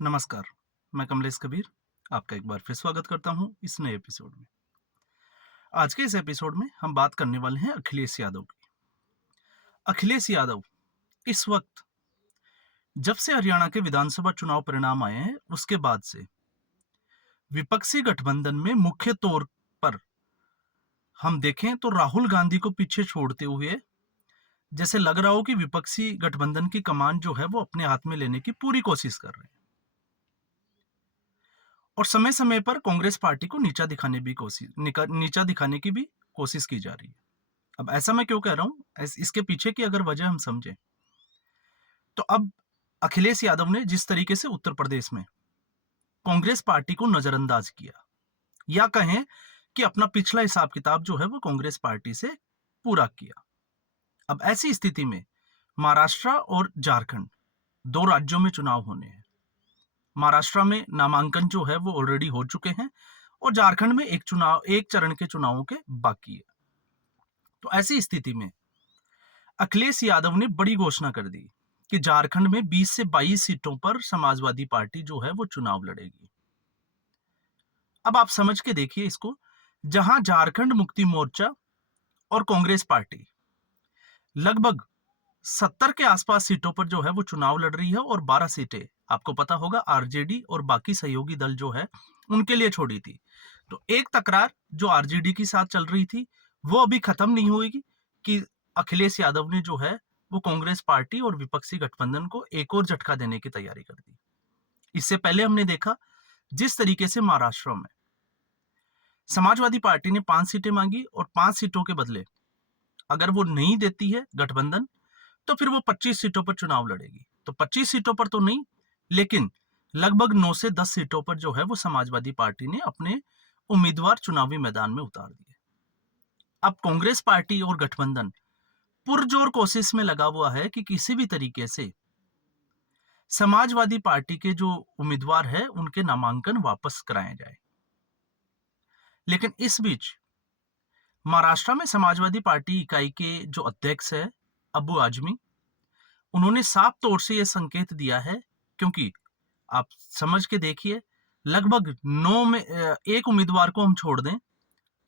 नमस्कार, मैं कमलेश कबीर आपका एक बार फिर स्वागत करता हूं इस नए एपिसोड में। आज के इस एपिसोड में हम बात करने वाले हैं अखिलेश यादव की। अखिलेश यादव इस वक्त जब से हरियाणा के विधानसभा चुनाव परिणाम आए हैं उसके बाद से विपक्षी गठबंधन में मुख्य तौर पर हम देखें तो राहुल गांधी को पीछे छोड़ते हुए जैसे लग रहा हो कि विपक्षी गठबंधन की कमान जो है वो अपने हाथ में लेने की पूरी कोशिश कर रहे हैं और समय समय पर कांग्रेस पार्टी को नीचा दिखाने की भी कोशिश की जा रही है। अब ऐसा मैं क्यों कह रहा हूं, इसके पीछे की अगर वजह हम समझें तो अब अखिलेश यादव ने जिस तरीके से उत्तर प्रदेश में कांग्रेस पार्टी को नजरअंदाज किया या कहें कि अपना पिछला हिसाब किताब जो है वो कांग्रेस पार्टी से पूरा किया। अब ऐसी स्थिति में महाराष्ट्र और झारखंड दो राज्यों में चुनाव होने हैं। महाराष्ट्र में नामांकन जो है वो ऑलरेडी हो चुके हैं और झारखंड में एक चरण के चुनावों के बाकी है। तो ऐसी स्थिति में अखिलेश यादव ने बड़ी घोषणा कर दी कि झारखंड में 20 से 22 सीटों पर समाजवादी पार्टी जो है वो चुनाव लड़ेगी। अब आप समझ के देखिए इसको, जहां झारखंड मुक्ति मोर्चा और कांग्रेस पार्टी लगभग 70 के आसपास सीटों पर जो है वो चुनाव लड़ रही है और 12 सीटें आपको पता होगा आरजेडी और बाकी सहयोगी दल जो है उनके लिए छोड़ी थी। तो एक तकरार जो आरजेडी के साथ चल रही थी वो अभी खत्म नहीं होगी कि अखिलेश यादव ने जो है वो कांग्रेस पार्टी और विपक्षी गठबंधन को एक और झटका देने की तैयारी कर दी। इससे पहले हमने देखा जिस तरीके से महाराष्ट्र में समाजवादी पार्टी ने 5 सीटें मांगी और 5 सीटों के बदले अगर वो नहीं देती है गठबंधन तो फिर वो 25 सीटों पर चुनाव लड़ेगी। तो 25 सीटों पर तो नहीं, लेकिन लगभग 9 से 10 सीटों पर जो है वो समाजवादी पार्टी ने अपने उम्मीदवार चुनावी मैदान में उतार दिए। अब कांग्रेस पार्टी और गठबंधन पुरजोर कोशिश में लगा हुआ है कि किसी भी तरीके से समाजवादी पार्टी के जो उम्मीदवार है उनके नामांकन वापस कराए जाए। लेकिन इस बीच महाराष्ट्र में समाजवादी पार्टी इकाई के जो अध्यक्ष है अबू आजमी, उन्होंने साफ तौर से यह संकेत दिया है, क्योंकि आप समझ के देखिए लगभग 9 में एक उम्मीदवार को हम छोड़ दें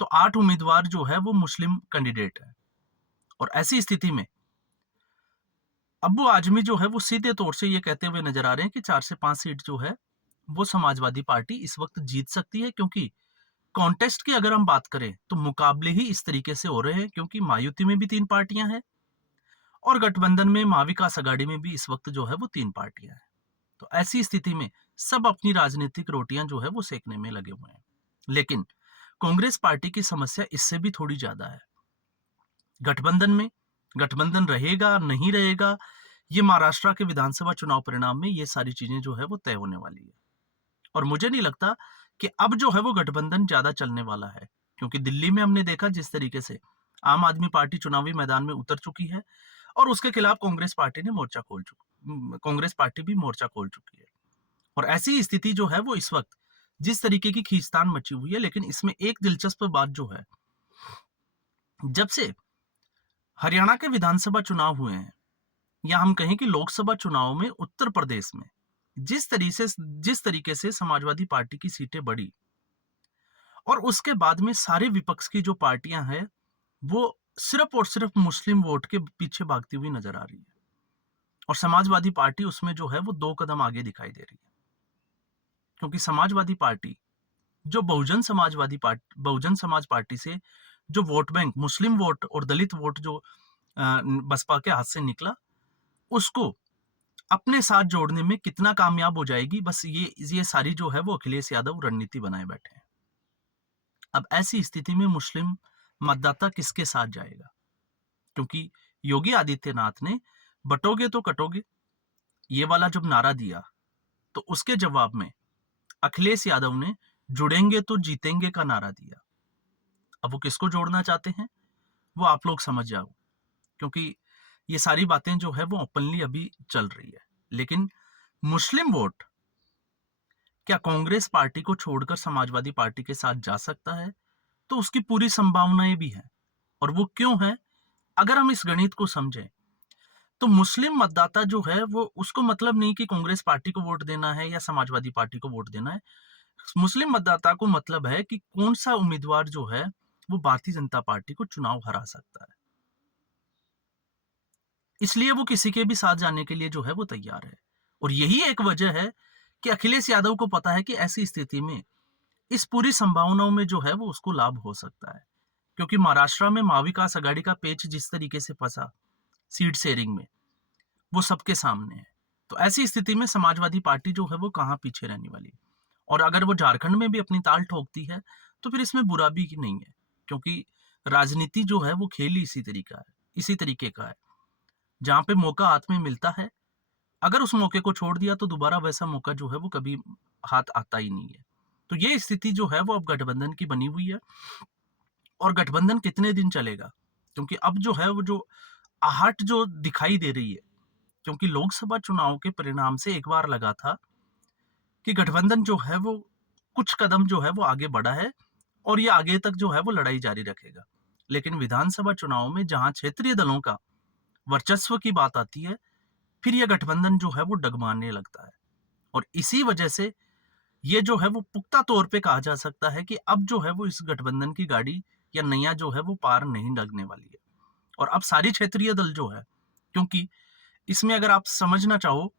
तो 8 उम्मीदवार जो है वो मुस्लिम कैंडिडेट है और ऐसी स्थिति में अब्बू आजमी जो है वो सीधे तौर से ये कहते हुए नजर आ रहे हैं कि 4 से 5 सीट जो है वो समाजवादी पार्टी इस वक्त जीत सकती है, क्योंकि कॉन्टेस्ट की अगर हम बात करें तो मुकाबले ही इस तरीके से हो रहे हैं, क्योंकि महायुति में भी 3 पार्टियां हैं और गठबंधन में महाविकास आघाड़ी में भी इस वक्त जो है वो 3 पार्टियां हैं। तो ऐसी स्थिति में सब अपनी राजनीतिक रोटियां जो है वो सेकने में लगे हुए हैं। लेकिन कांग्रेस पार्टी की समस्या इससे भी थोड़ी ज्यादा है। गठबंधन में गठबंधन रहेगा नहीं रहेगा, ये महाराष्ट्र के विधानसभा चुनाव परिणाम में ये सारी चीजें जो है वो तय होने वाली है। और मुझे नहीं लगता कि अब जो है वो गठबंधन ज्यादा चलने वाला है, क्योंकि दिल्ली में हमने देखा जिस तरीके से आम आदमी पार्टी चुनावी मैदान में उतर चुकी है और उसके खिलाफ कांग्रेस पार्टी भी मोर्चा खोल चुकी है। और ऐसी स्थिति जो है वो इस वक्त जिस तरीके की खींचतान मची हुई है, लेकिन इसमें एक दिलचस्प बात जो है, जब से हरियाणा के विधानसभा चुनाव हुए हैं या हम कहें कि लोकसभा चुनाव में उत्तर प्रदेश में जिस तरीके से समाजवादी पार्टी की सीटें बढ़ी और उसके बाद में सारे विपक्ष की जो पार्टियां हैं वो सिर्फ और सिर्फ मुस्लिम वोट के पीछे भागती हुई नजर आ रही है और समाजवादी पार्टी उसमें जो है वो 2 कदम आगे दिखाई दे रही है। क्योंकि समाजवादी पार्टी जो बहुजन समाज पार्टी से जो वोट बैंक मुस्लिम वोट और दलित वोट जो बसपा के हाथ से निकला, उसको अपने साथ जोड़ने में कितना कामयाब हो जाएगी, बस ये सारी जो है वो अखिलेश यादव रणनीति बनाए बैठे हैं। अब ऐसी स्थिति में मुस्लिम मतदाता किसके साथ जाएगा? क्योंकि योगी आदित्यनाथ ने बटोगे तो कटोगे ये वाला जब नारा दिया तो उसके जवाब में अखिलेश यादव ने जुड़ेंगे तो जीतेंगे का नारा दिया। अब वो किसको जोड़ना चाहते हैं वो आप लोग समझ जाओ, क्योंकि ये सारी बातें जो है वो ओपनली अभी चल रही है। लेकिन मुस्लिम वोट क्या कांग्रेस पार्टी को छोड़कर समाजवादी पार्टी के साथ जा सकता है? तो उसकी पूरी संभावनाएं भी हैं। और वो क्यों है? अगर हम इस गणित को समझें तो मुस्लिम मतदाता जो है वो उसको मतलब नहीं कि कांग्रेस पार्टी को वोट देना है या समाजवादी पार्टी को वोट देना है। मुस्लिम मतदाता को मतलब है कि कौन-सा उम्मीदवार जो है वो भारतीय जनता पार्टी को चुनाव हरा सकता है। इसलिए वो किसी के भी साथ जाने के लिए जो है वो तैयार है। और यही एक वजह है कि अखिलेश यादव को पता है कि ऐसी स्थिति में इस पूरी संभावनाओं में जो है वो उसको लाभ हो सकता है। क्योंकि महाराष्ट्र में महाविकास आघाड़ी का पेच जिस तरीके से फंसा सीट शेयरिंग में, वो सबके सामने है। तो ऐसी स्थिति में समाजवादी पार्टी जो है वो कहाँ पीछे रहने वाली है। और अगर वो झारखंड में भी अपनी ताल ठोकती है तो फिर इसमें बुरा भी नहीं है, क्योंकि राजनीति जो है वो खेल ही इसी तरीके का है। जहाँ पे मौका हाथ में मिलता है, अगर उस मौके को छोड़ दिया तो दोबारा वैसा मौका जो है वो कभी हाथ आता ही नहीं है। तो ये स्थिति जो है वो अब गठबंधन की बनी हुई है। और गठबंधन कितने दिन चलेगा, क्योंकि अब जो है वो जो आहट जो दिखाई दे रही है, क्योंकि लोकसभा चुनाव के परिणाम से एक बार लगा था कि गठबंधन जो है वो कुछ कदम जो है वो आगे बढ़ा है और ये आगे तक जो है वो लड़ाई जारी रखेगा। लेकिन विधानसभा चुनाव में जहां क्षेत्रीय दलों का वर्चस्व की बात आती है, फिर यह गठबंधन जो है वो डगमगाने लगता है। और इसी वजह से ये जो है वो पुख्ता तौर पे कहा जा सकता है कि अब जो है वो इस गठबंधन की गाड़ी या नैया जो है वो पार नहीं लगने वाली है। और अब सारी क्षेत्रीय दल जो है, क्योंकि इसमें अगर आप समझना चाहो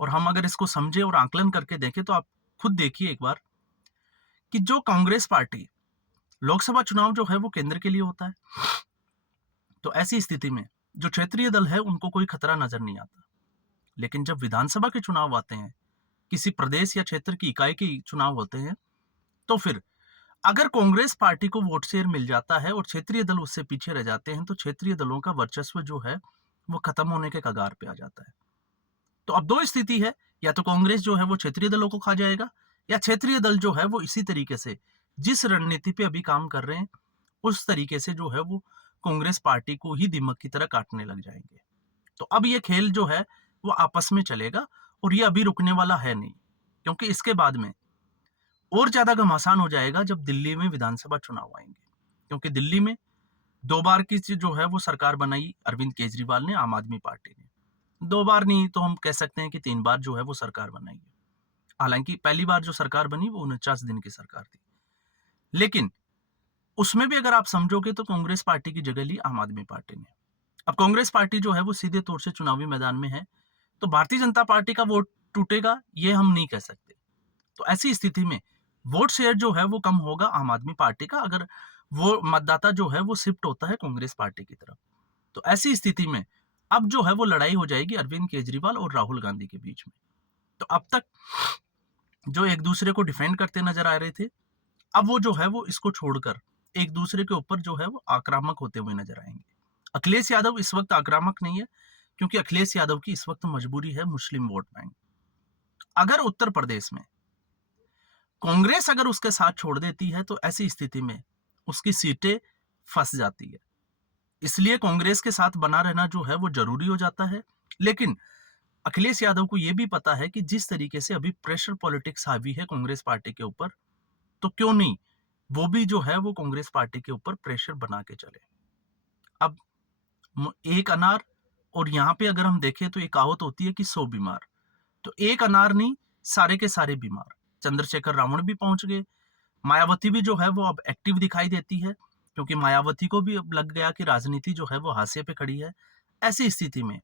और हम अगर इसको समझे और आकलन करके देखें तो आप खुद देखिए एक बार कि जो कांग्रेस पार्टी लोकसभा चुनाव जो है वो केंद्र के लिए होता है, तो ऐसी स्थिति में जो क्षेत्रीय दल है उनको कोई खतरा नजर नहीं आता। लेकिन जब विधानसभा के चुनाव आते हैं, किसी प्रदेश या क्षेत्र की इकाई के चुनाव होते हैं, तो फिर अगर कांग्रेस पार्टी को वोट शेयर मिल जाता है और क्षेत्रीय दल उससे पीछे रह जाते हैं, तो क्षेत्रीय दलों का वर्चस्व जो है वो खत्म होने के कगार पे आ जाता है। तो अब दो स्थिति है, या तो कांग्रेस जो है वो क्षेत्रीय दलों को खा जाएगा, या क्षेत्रीय दल जो है वो इसी तरीके से जिस रणनीति पे अभी काम कर रहे हैं उस तरीके से जो है वो कांग्रेस पार्टी को ही दीमक की तरह काटने लग जाएंगे। तो अब ये खेल जो है वो आपस में चलेगा और ये अभी रुकने वाला है नहीं, क्योंकि इसके बाद में और ज्यादा घमासान हो जाएगा जब दिल्ली में विधानसभा चुनाव आएंगे। क्योंकि दिल्ली में 2 बार की जो है वो सरकार बनाई अरविंद केजरीवाल ने, आम आदमी पार्टी ने। 2 बार नहीं तो हम कह सकते हैं कि 3 बार जो है वो सरकार बनाई है। हालांकि पहली बार जो सरकार बनी वो 49 दिन की सरकार थी, लेकिन उसमें भी अगर आप समझोगे तो कांग्रेस पार्टी की जगह ली आम आदमी पार्टी ने। अब कांग्रेस पार्टी जो है वो सीधे तौर से चुनावी मैदान में है, तो भारतीय जनता पार्टी का वोट टूटेगा ये हम नहीं कह सकते। तो ऐसी स्थिति में वोट शेयर जो है वो कम होगा आम आदमी पार्टी का, अगर वो मतदाता जो है वो शिफ्ट होता है कांग्रेस पार्टी की तरफ। तो ऐसी स्थिति में अब जो है वो लड़ाई हो जाएगी अरविंद केजरीवाल और राहुल गांधी के बीच में। तो अब तक जो एक दूसरे को डिफेंड करते नजर आ रहे थे, अब वो जो है वो इसको छोड़कर एक दूसरे के ऊपर जो है वो आक्रामक होते हुए नजर आएंगे। अखिलेश यादव इस वक्त आक्रामक नहीं है, क्योंकि अखिलेश यादव की इस वक्त मजबूरी है मुस्लिम वोट बैंक। अगर उत्तर प्रदेश में कांग्रेस अगर उसके साथ छोड़ देती है तो ऐसी स्थिति में उसकी सीटें फंस जाती है। इसलिए कांग्रेस के साथ बना रहना जो है वो जरूरी हो जाता है। लेकिन अखिलेश यादव को यह भी पता है कि जिस तरीके से अभी प्रेशर पॉलिटिक्स हावी है कांग्रेस पार्टी के ऊपर, तो क्यों नहीं वो भी जो है वो कांग्रेस पार्टी के ऊपर प्रेशर बना के चले। अब एक अनार, और यहाँ पे अगर हम देखें तो एक कहावत होती है कि 100 बीमार, तो एक अनार नहीं, सारे के सारे बीमार। चंद्रशेखर रावण भी पहुंच गए, मायावती भी जो है वो अब एक्टिव दिखाई देती है, क्योंकि मायावती को भी अब लग गया कि राजनीति जो है वो हाशिए पे खड़ी है। ऐसी स्थिति में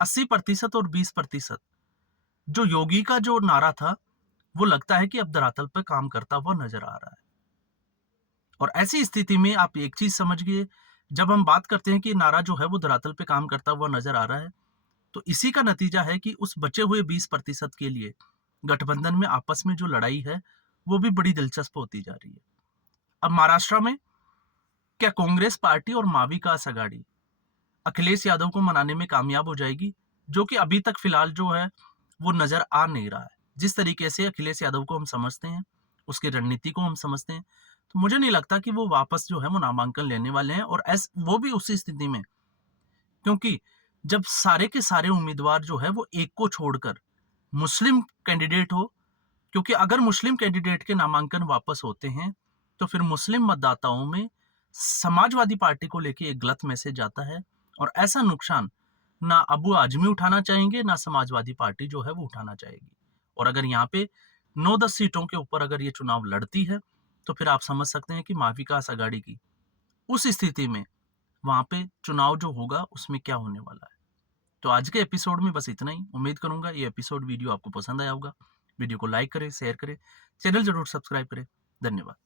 80% और 20% जो योगी का जो नारा था वो लगता है कि अब धरातल पर काम करता हुआ नजर आ रहा है। और ऐसी स्थिति में आप एक चीज समझिए, जब हम बात करते हैं कि नारा जो है वो धरातल पे काम करता हुआ नजर आ रहा है, तो इसी का नतीजा है कि उस बचे हुए 20% के लिए गठबंधन में आपस में जो लड़ाई है वो भी बड़ी दिलचस्प होती जा रही है। अब महाराष्ट्र में क्या कांग्रेस पार्टी और महाविकास आघाड़ी अखिलेश यादव को मनाने में कामयाब हो जाएगी, जो कि अभी तक फिलहाल जो है वो नजर आ नहीं रहा है। जिस तरीके से अखिलेश यादव को हम समझते हैं, उसकी रणनीति को हम समझते हैं, तो मुझे नहीं लगता कि वो वापस जो है वो नामांकन लेने वाले हैं। और वो भी उसी स्थिति में, क्योंकि जब सारे के सारे उम्मीदवार जो है वो एक को छोड़कर मुस्लिम कैंडिडेट हो, क्योंकि अगर मुस्लिम कैंडिडेट के नामांकन वापस होते हैं तो फिर मुस्लिम मतदाताओं में समाजवादी पार्टी को लेके एक गलत मैसेज आता है, और ऐसा नुकसान ना अबू आजमी उठाना चाहेंगे, ना समाजवादी पार्टी जो है वो उठाना चाहेगी। और अगर यहाँ पे 9-10 सीटों के ऊपर अगर ये चुनाव लड़ती है, तो फिर आप समझ सकते हैं कि महाविकास आघाड़ी की उस स्थिति में वहाँ पे चुनाव जो होगा उसमें क्या होने वाला है। तो आज के एपिसोड में बस इतना ही। उम्मीद करूँगा ये एपिसोड वीडियो आपको पसंद आया होगा। वीडियो को लाइक करें, शेयर करें, चैनल ज़रूर सब्सक्राइब करें। धन्यवाद।